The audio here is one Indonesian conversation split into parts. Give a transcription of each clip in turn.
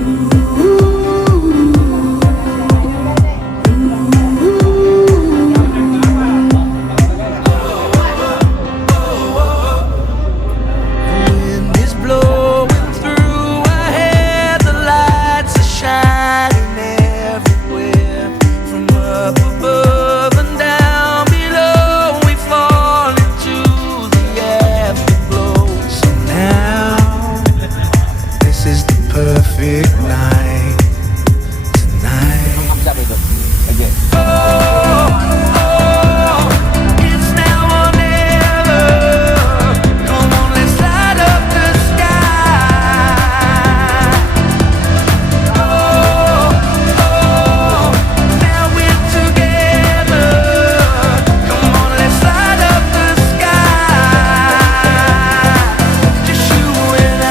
Wind is blowing through our hair, the lights are shining everywhere. From up above and down below, we fall into the afterglow. So now, this is the perfect night tonight. It's now or never. Come on, let's light up the sky. Now we're together. Come on, let's light up the sky. Just you and I.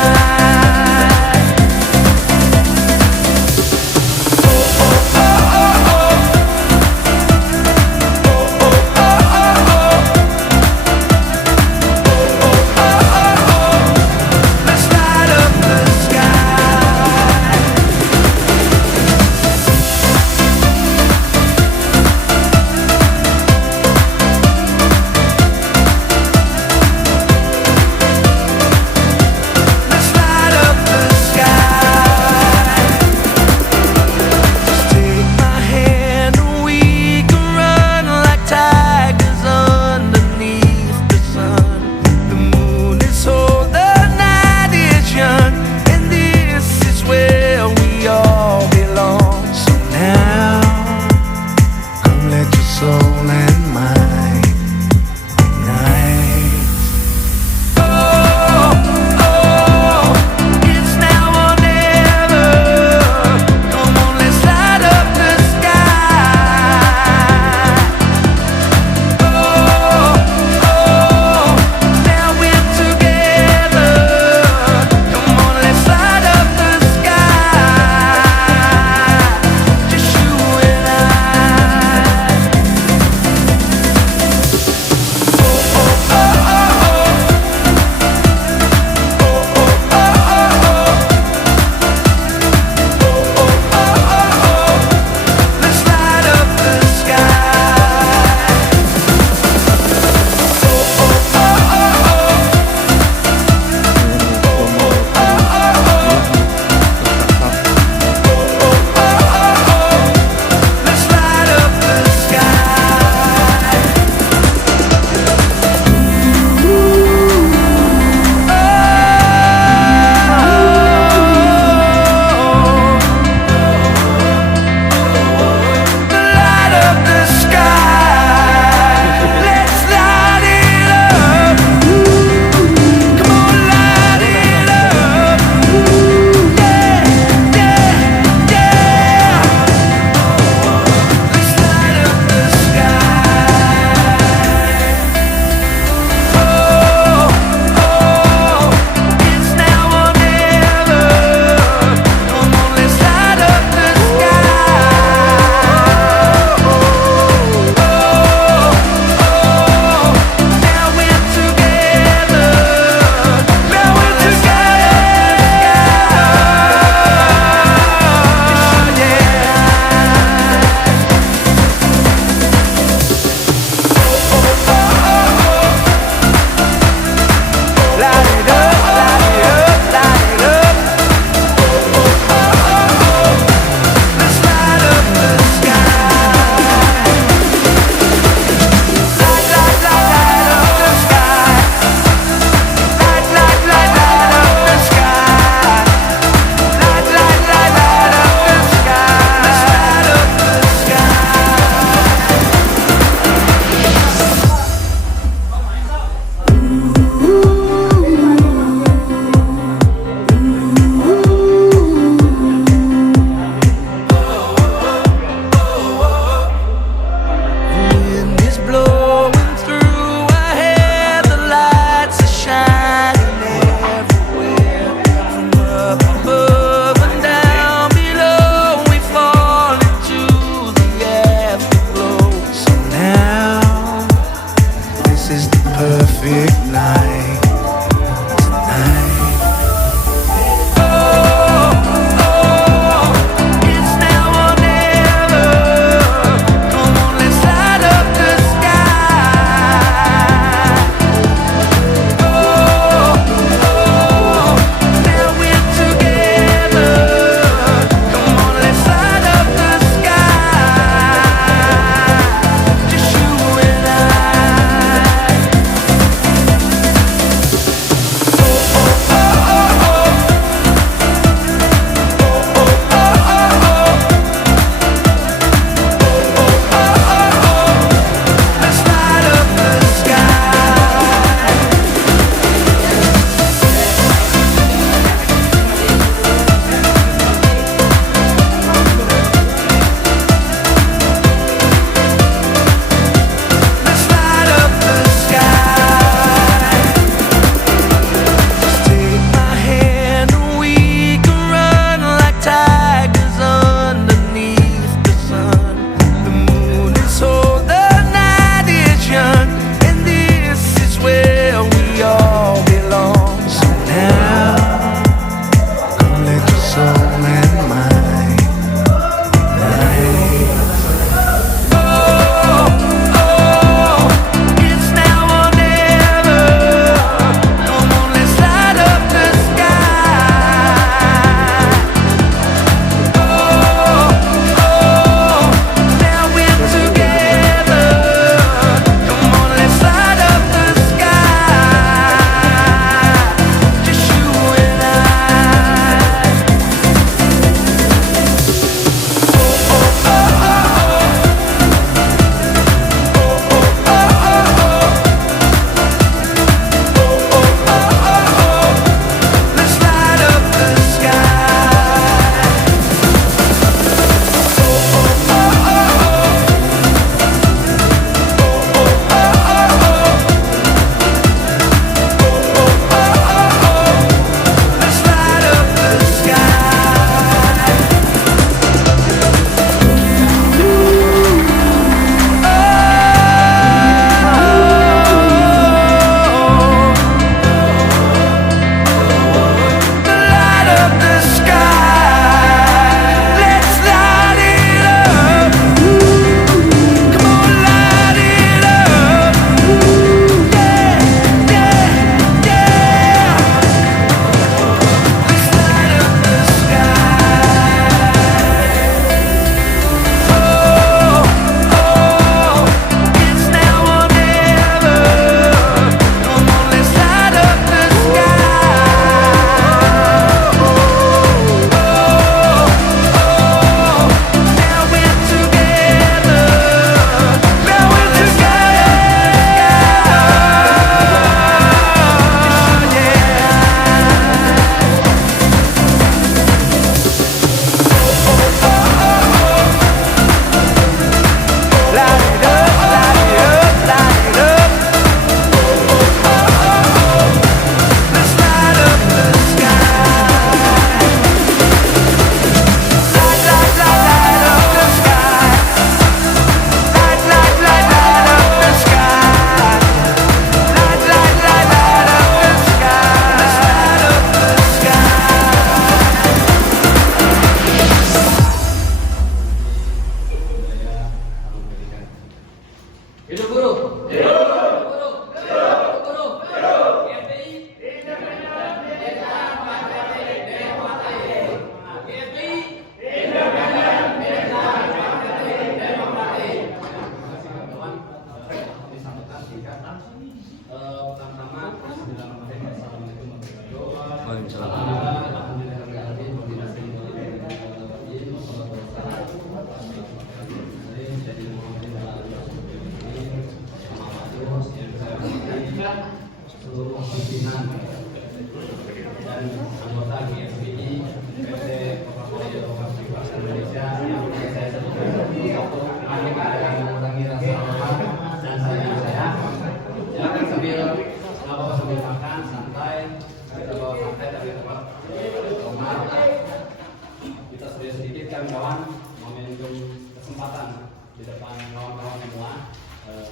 kawan-kawan momentum kesempatan di depan kawan-kawan semua,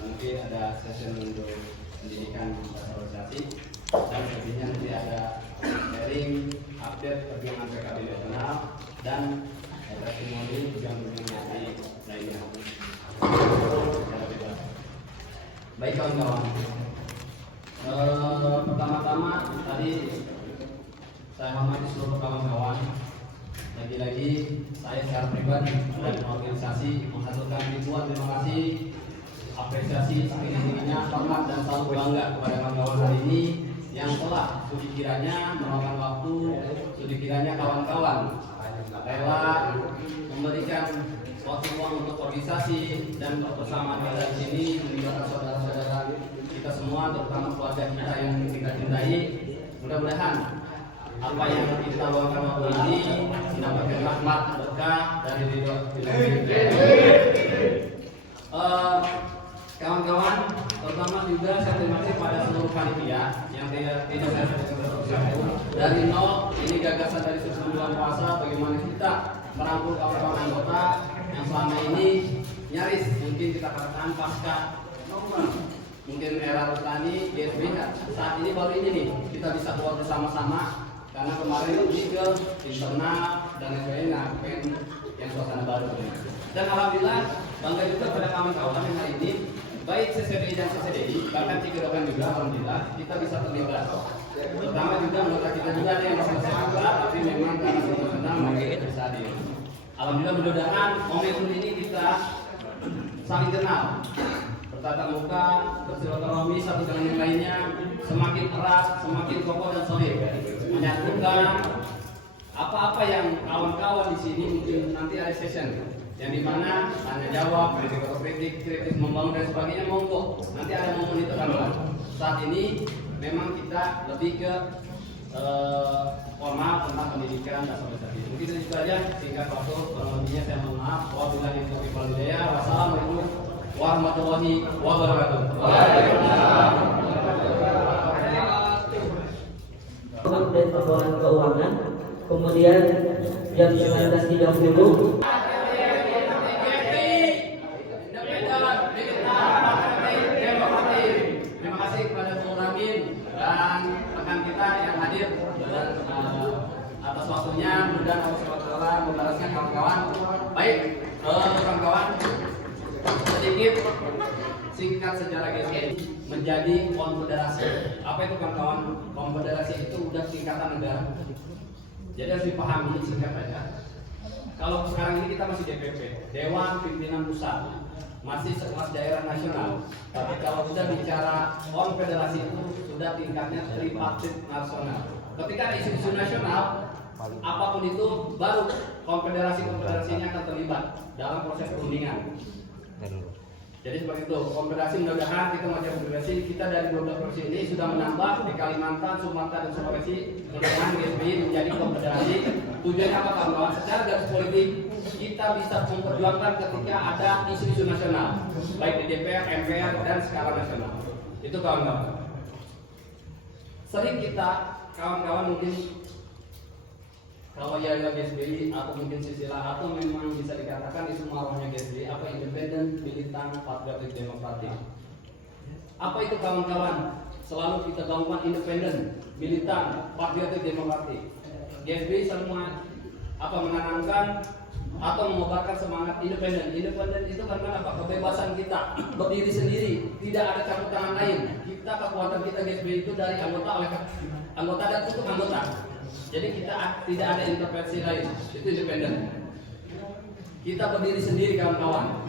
nanti ada session untuk pendidikan bahasa organisasi dan selebihnya nanti ada sharing update perjuangan PKB nasional dan testimoni yang mengenai lainnya. Baik kawan-kawan, pertama-tama tadi saya hormati seluruh kawan-kawan. Lagi-lagi saya secara pribadi dan organisasi menghaturkan ribuan terima kasih, apresiasi setinggi-tingginya, hormat dan selalu bangga kepada kawan-kawan hari ini yang telah sudi kiranya meluangkan waktu, sudi kiranya kawan-kawan rela memberikan suatu ruang untuk organisasi dan bersama kita di sini meninggalkan saudara-saudara kita semua, terutama keluarga kita yang kita cintai. Mudah-mudahan apa yang kita luangkan waktu ini mendapatkan rahmat berkah dari ridho. Kawan-kawan, terutama juga saya terima kasih pada seluruh panitia yang tidak saya dari nol. Ini gagasan dari sebelum bulan puasa bagaimana kita merangkul kawan-kawan anggota yang selama ini nyaris mungkin kita katakan pasca mungkin era Rutani GSB saat ini baru ini nih kita bisa buat bersama-sama karena kemarin lebih ke internal dan sebagainya pengen yang suasana baru. Dan alhamdulillah bangga juga pada kawan-kawan yang hari ini baik CCDI dan CCDI bahkan Cikedokan juga alhamdulillah kita bisa terlibat. Terutama juga anggota kita juga ada yang masih anggota tapi memang karena internal mereka bisa hadir. Alhamdulillah mudah-mudahan momentum ini kita saling kenal, bertatap muka, bersilaturahmi satu dengan yang lainnya semakin erat, semakin kokoh dan solid, menyatukan apa-apa yang kawan-kawan di sini mungkin nanti ada session yang dimana tanya jawab, kritik membangun dan sebagainya monggo nanti ada momen itu kan. Saat ini memang kita lebih ke formal tentang pendidikan dan organisasi. Mungkin itu saja singkat waktu, kurang lebihnya saya mohon maaf. Wabillahi taufiq wal hidayah. Wassalamualaikum warahmatullahi wabarakatuh. Dan laporan keuangan, kemudian jam 19.30 Terima kasih kepada Bung Ramin dan rekan kita yang hadir dan atas waktunya. Mudah-mudahan Allah SWT membalaskan kawan-kawan. Baik, kawan-kawan, sedikit singkat sejarah GSBI menjadi konfederasi. Apa itu kawan-kawan? Konfederasi itu udah singkatan negara. Jadi harus dipahami singkat aja. Kalau sekarang ini kita masih DPP, Dewan Pimpinan Pusat, masih sekelas daerah nasional. Tapi kalau sudah bicara konfederasi itu sudah tingkatnya tripartit nasional. Ketika ada isu-isu nasional, apapun itu baru konfederasi-konfederasinya akan terlibat dalam proses perundingan. Jadi seperti itu, konfederasi mudah-mudahan kita macam konfederasi kita dari 12 provinsi ini sudah menambah di Kalimantan, Sumatera dan Sulawesi. Mudah-mudahan GSBI menjadi konfederasi. Tujuannya apa kawan-kawan? Secara garis politik kita bisa memperjuangkan ketika ada isu-isu nasional, baik di DPR, MPR dan skala nasional. Itu kawan-kawan. Sering kita kawan-kawan mungkin kalau ya GSBI atau mungkin sisilah atau memang bisa dikatakan itu marwahnya GSBI apa independen, militan, patriotik, demokratik. Apa itu kawan-kawan? Selalu kita gaungkan independen, militan, patriotik, demokratik. GSBI semua menanamkan atau mengobarkan semangat independen. Independen itu karena apa? Kebebasan kita berdiri sendiri, tidak ada campur tangan lain. Kita kekuatan kita GSBI itu dari anggota oleh anggota dan untuk anggota. Jadi kita tidak ada intervensi lain, itu independen. Kita berdiri sendiri kawan-kawan.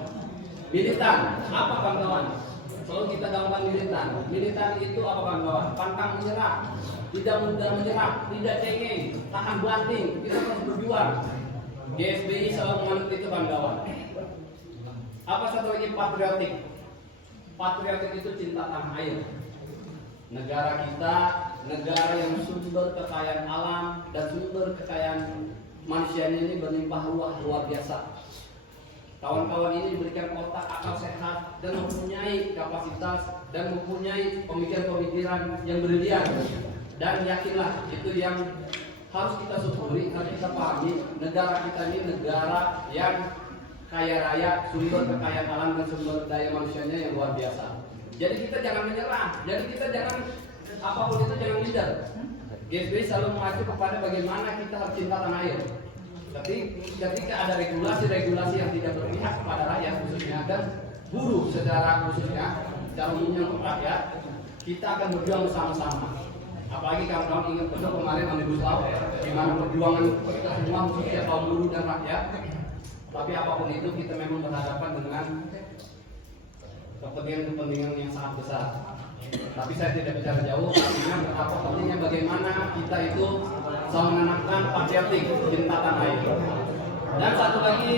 Militan, apa kawan-kawan? Selalu kita gaungkan militan. Militan itu apa kawan-kawan? Pantang menyerah, tidak mudah menyerah, tidak cengeng, tahan banting, kita terus berjuang. GSBI selalu menganut itu kawan-kawan. Apa satu lagi? Patriotik. Patriotik itu cinta tanah air. Negara kita, negara yang sumber kekayaan alam dan sumber kekayaan manusia ini berlimpah ruah luar biasa. Kawan-kawan ini diberikan otak akal sehat dan mempunyai kapasitas dan mempunyai pemikiran-pemikiran yang brilian. Dan yakinlah itu yang harus kita syukuri, harus kita pahami negara kita ini negara yang kaya raya, sumber kekayaan alam dan sumber daya manusianya yang luar biasa. Jadi kita jangan menyerah, jadi kita jangan apapun itu jangan minder. GSBI selalu mengacu kepada bagaimana kita harus cinta tanah air. Ketika ada regulasi-regulasi yang tidak berpihak kepada rakyat khususnya dan buruh secara khususnya, secara umumnya untuk rakyat, kita akan berjuang bersama-sama. Apalagi kawan-kawan ingat betul kemarin Omnibus Law, di mana perjuangan kita semua khususnya kaum buruh dan rakyat. Tapi apapun itu kita memang berhadapan dengan kepentingan yang sangat besar. Tapi saya tidak bicara jauh, artinya betapa pentingnya bagaimana kita itu selalu menanamkan patriotik, cinta tanah air. Dan satu lagi,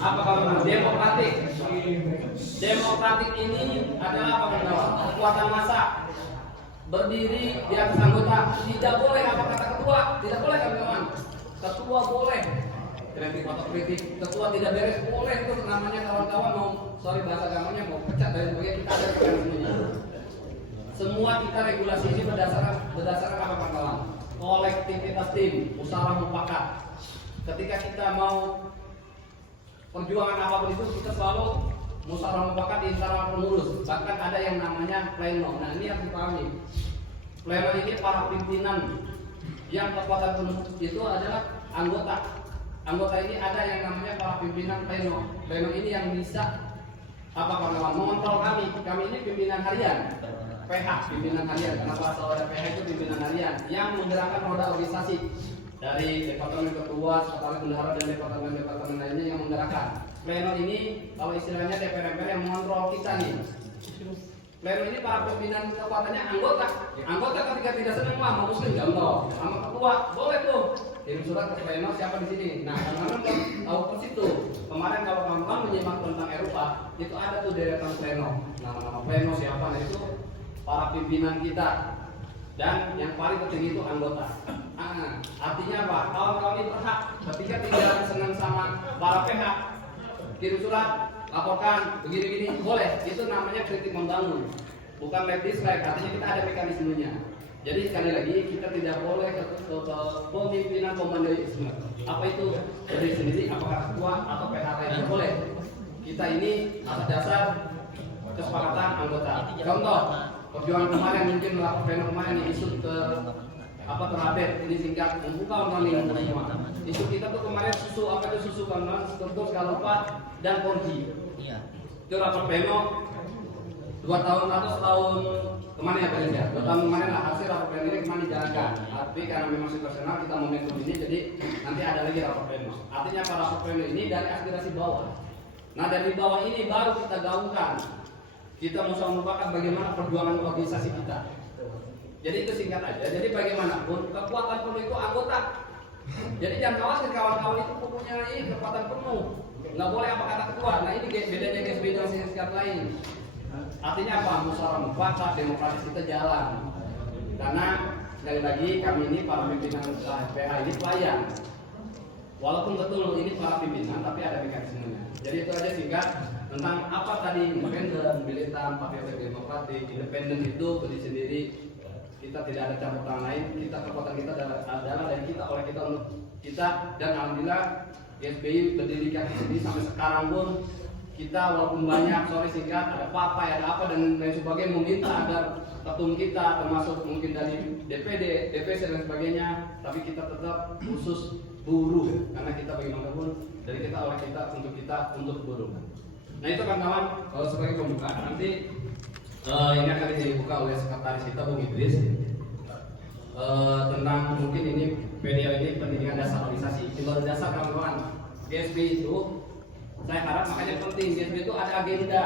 apa kawan? Demokratik. Demokratik ini adalah apa kawan? Kekuatan massa berdiri di atas anggota. Tidak boleh apa kata ketua, tidak boleh kawan. Ketua boleh kritik atau kritik, ketua tidak beres boleh, itu namanya kawan-kawan mau bahasa agamanya mau pecat dan sebagainya, kita ada mekanismenya. Semua kita regulasi ini berdasarkan apa kawan? Kolektivitas tim, musyawarah mufakat. Ketika kita mau perjuangan apapun itu kita selalu musyawarah mufakat di antara pengurus. Bahkan ada yang namanya pleno. Nah ini yang dipahami. Pleno ini para pimpinan yang kekuatan penuh itu adalah anggota. Anggota ini ada yang namanya para pimpinan pleno. Pleno ini yang bisa apa kawan? Mengontrol kami. Kami ini pimpinan harian. PH, pimpinan harian. Kenapa asal ada PH itu pimpinan harian yang menggerakkan roda organisasi dari departemen ketua, sekretaris bendahara dan departemen lainnya yang menggerakkan. Pleno ini kalau istilahnya DPR yang mengontrol kita nih. Pleno ini para pimpinan kekuatannya anggota. Anggota ketika tidak senang mau muslim contoh sama ketua boleh tuh kirim surat ke pleno siapa di sini. Nah teman-teman tahu persis tuh kemarin kalau kawan-kawan menyimak tentang Eropa itu ada tuh deretan pleno. Nama-nama pleno siapa? Nah itu para pimpinan kita dan yang paling penting itu anggota. Artinya apa? Kawan-kawan ini berhak ketika tidak senang sama para pihak kirim surat, laporkan begini-begini boleh. Itu namanya kritik membangun, bukan left dislike. Artinya kita ada mekanismenya. Jadi sekali lagi kita tidak boleh ke pemimpinan komandoisme. Apa itu dari sendiri? Apakah ketua atau PHK yang boleh? Kita ini atas dasar kesepakatan anggota. Contoh perjuangan kemarin mungkin melakukan kemarin isu terupdate ini singkat membuka online semua. Isu kita tuh kemarin susu apa itu susu kanan struktur skala 4 dan 4G. Iya. Itu rapor pleno 2 tahun atau setahun kemarin ya Pak ya. 2 tahun kemarin lah hasil rapor pleno ini kemarin dijalankan. Tapi karena memang situasional kita momentum ini jadi nanti ada lagi rapor pleno. Artinya para rapor pleno ini dari aspirasi bawah. Nah dari bawah ini baru kita gaungkan. Kita musyawarahkan bagaimana perjuangan organisasi kita. Jadi itu singkat aja. Jadi bagaimanapun kekuatan penuh itu anggota. Jadi jangan khawatir kawan-kawan itu mempunyai kekuatan penuh. Nggak boleh apa kata ketua. Nah ini bedanya GSBI dengan singkat lain. Artinya apa? Musyawarah mufakat, demokratis kita jalan. Karena sekali lagi kami ini para pimpinan PH ini pelayan. Walaupun betul ini para pimpinan, tapi ada mekanismenya. Jadi itu aja singkat tentang apa tadi independen, militan, patriotik, demokratik. Independen itu berdiri sendiri, kita tidak ada campur tangan lain. Kita kekuatan kita adalah dari kita, oleh kita untuk kita. Dan alhamdulillah GSBI berdiri kaki sendiri sampai sekarang pun kita walaupun banyak singkat ada partai, ada apa dan lain sebagainya meminta agar ketum kita termasuk mungkin dari DPD, DPC dan sebagainya, tapi kita tetap khusus buruh karena kita bagaimanapun dari kita oleh kita untuk buruh. Nah itu kawan-kawan sebagai pembukaan. Nanti ini akan dibuka oleh sekretaris kita Bung Idris tentang mungkin ini PDL ini pendidikan dasar organisasi. Baru dasar kawan-kawan GSBI itu saya harap makanya penting GSBI itu ada agenda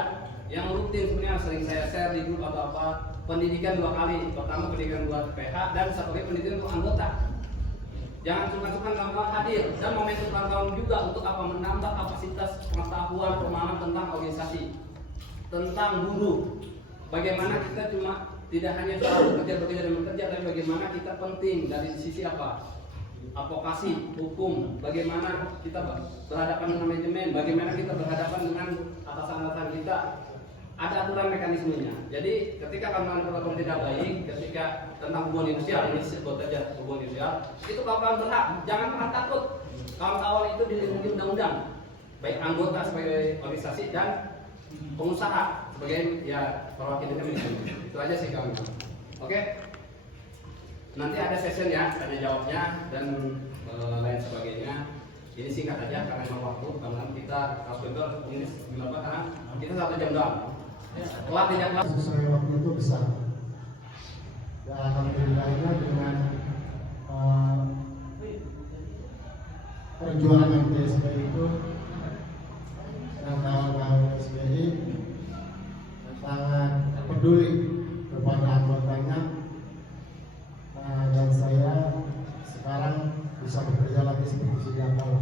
yang rutin sebenarnya sering saya share di grup atau apa. Pendidikan 2 kali. Pertama pendidikan buat PH dan satu lagi pendidikan untuk anggota. Jangan sungkan-sungkan kawan-kawan hadir dan momentum kawan-kawan juga untuk apa menambah kapasitas pengetahuan pemahaman tentang organisasi, tentang buruh. Bagaimana kita cuma tidak hanya soal bekerja dan bekerja, tapi bagaimana kita penting dari sisi apa? Advokasi, hukum, bagaimana kita berhadapan dengan manajemen, bagaimana kita berhadapan dengan atasan-atasan kita. ada aturan mekanismenya. Jadi ketika kawan-kawan perlakuan tidak baik, ketika tentang hubungan industrial, ini sebut aja hubungan industrial, itu kawan-kawan berhak, jangan pernah takut. Kawan-kawan itu dilindungi undang-undang, baik anggota sebagai organisasi dan pengusaha sebagai ya perwakilannya manajemen. Itu aja sih kawan-kawan. Oke. Nanti ada session ya, tanya jawabnya dan lain sebagainya. Ini singkat aja karena memang waktu, karena kita harus betul ini kenapa? Karena kita 1 jam doang. Setelah tidak kelas sesuai waktu itu besar. Dan alhamdulillahnya dengan perjuangan GSBI itu dan kawan-kawan GSBI sangat peduli kepada anggotanya, dan saya sekarang bisa bekerja lagi seperti sedia kala.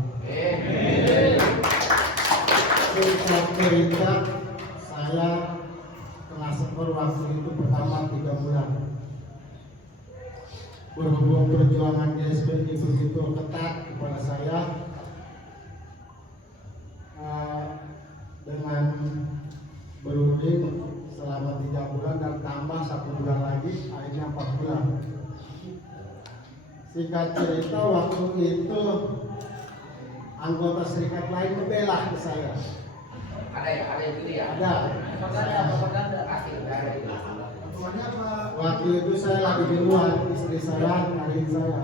Cerita saya kelas waktu itu pertama 3 bulan. Berhubung perjuangan GSBI itu begitu ketat kepada saya, dengan berunding selama 3 bulan dan tambah 1 bulan lagi, akhirnya 4 bulan. Singkat cerita, waktu itu anggota serikat lain membela ke saya. ada itu ya. Ada. Waktu itu saya lagi di luar, istri saya nyariin saya.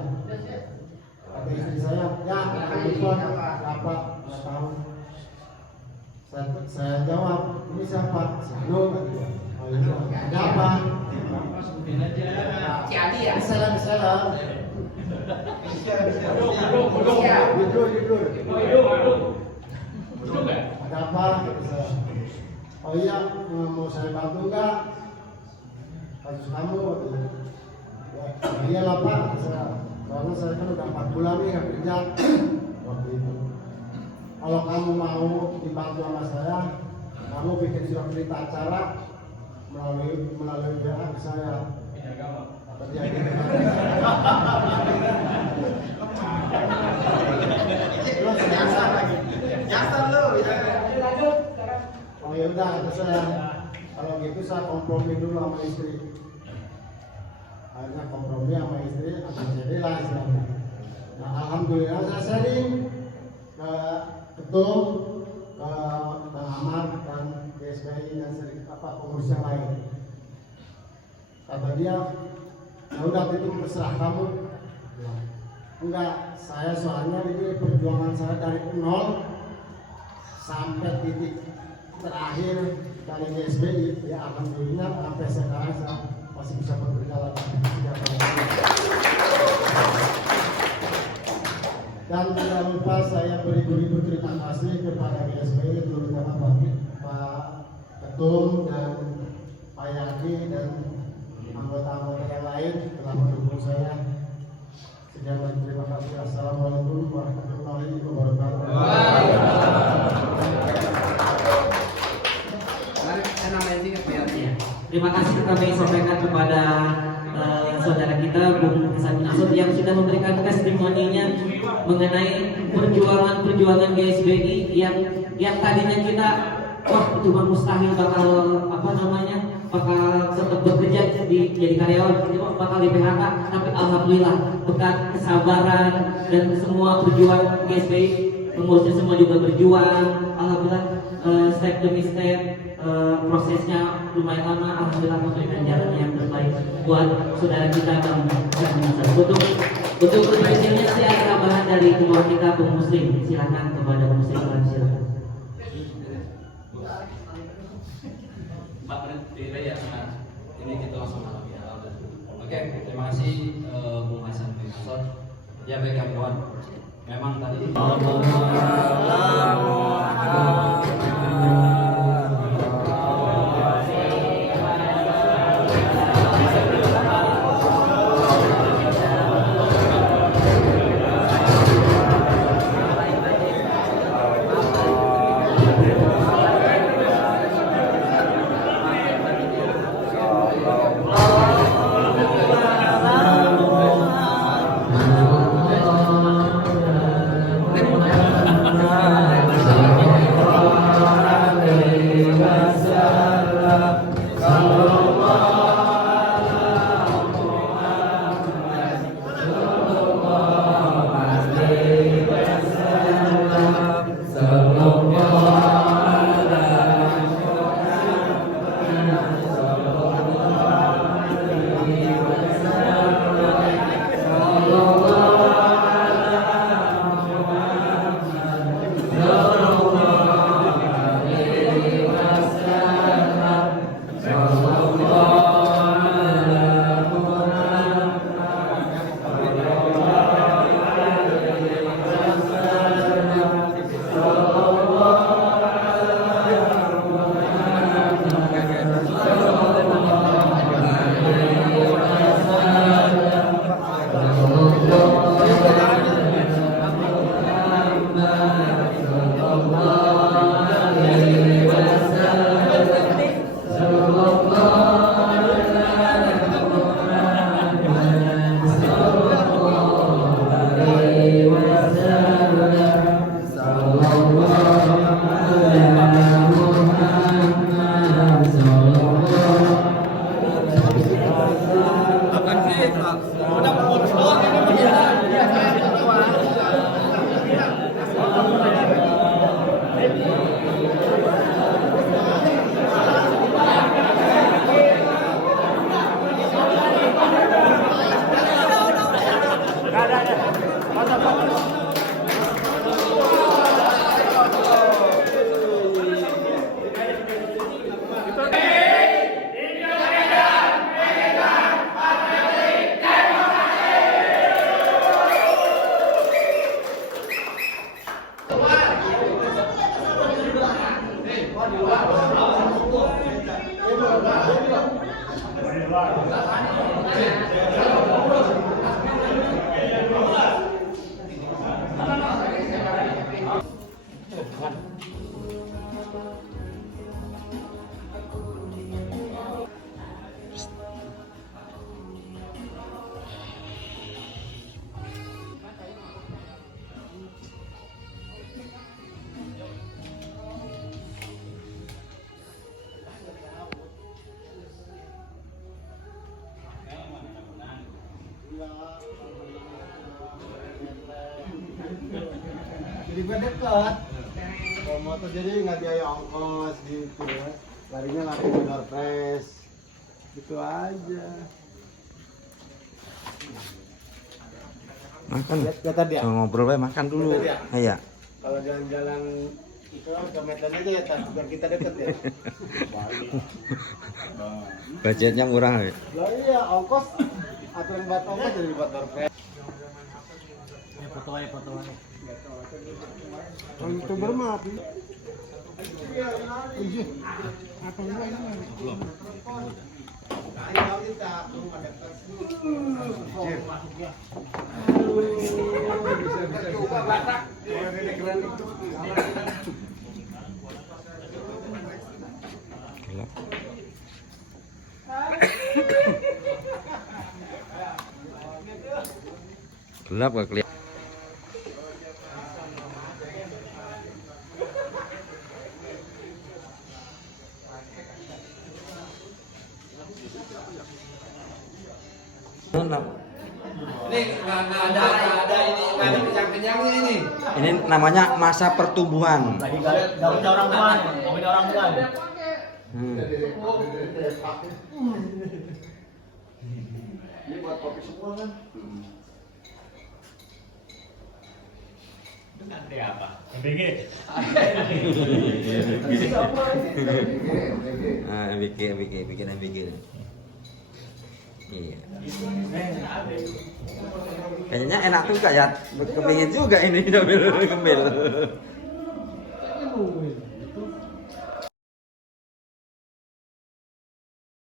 Kata istri saya, ya telepon siapa? Nggak tahu. Saya jawab, ini siapa? Sano. Oh iya, ada apa? Ciadi ya. Salam. Tidur. Ada apa? Oh iya, mau saya bantu nggak? Kasus kamu? Ya, iya lah Pak. Soalnya saya kan udah 4 bulan nih nggak kerja. Waktu itu. Kalau kamu mau dibantu sama saya, kamu bikin surat berita acara melalui WA ke saya. Apa dia gitu? Oh ya udah, kata saya, kalau gitu saya kompromi dulu sama istri. Akhirnya kompromi sama istri, akan jadilah istilahnya. Nah alhamdulillah saya sharing ke ketum, ke Bang Amar dan GSBI dan pengurus yang lain. Kata dia, ya udah itu terserah kamu. Enggak, saya soalnya ini perjuangan saya dari 0 sampai titik terakhir dari GSBI, ya alhamdulillah sampai sekarang saya masih bisa bekerja lagi. Dan tidak lupa saya beribu-ribu terima kasih kepada GSBI, terutama Pak Ketum dan Pak Yadi dan anggota-anggota yang lain telah mendukung saya. Sekian dan terima kasih. Assalamualaikum warahmatullahi wabarakatuh. Terima kasih kami sampaikan kepada saudara kita Bung Hasan Asud yang sudah memberikan testimoninya mengenai perjuangan GSBI yang tadinya kita itu mustahil bakal tetap bekerja jadi karyawan, bakal di PHK, tapi alhamdulillah berkat kesabaran dan semua perjuangan GSBI, pengurusnya semua juga berjuang, alhamdulillah step demi step prosesnya lumayan lama, alhamdulillah memberikan jalan yang terbaik buat saudara kita Bang Hasan. Untuk berikutnya nanti ada tambahan dari keluarga kita Bung Muslim, silakan kepada Bung Muslim, silakan. Ini kita langsung alami ya. Oke, terima kasih Bung Hasan bin Asad. Ya baik kawan, memang tadi Jadi gue dekat. Kalau motor jadi nggak biaya ongkos gitu ya. Larinya lari di door press. Gitu aja. Makan. Lihat tadi ya. Ngobrol bae makan dulu. Betul ya? Iya. Kalau jalan-jalan itu ke Medan aja ya, biar kita deket ya. Budgetnya murah. Ya? Lah iya, ongkos aturan buat ongkos jadi buat door press. Foto aja. Kalau YouTuber mah apa enggak ini? Belum. Gelap gak kelihatan. Ini nggak ada ini nggak ada kenyang-kenyangnya ini. Ini namanya masa pertumbuhan. Daunnya orang tua. Hmm. Ini buat kopi semua kan? Bikin MBG. Iya. Kayaknya enak juga ya. Kepingin juga ini sambil gembel.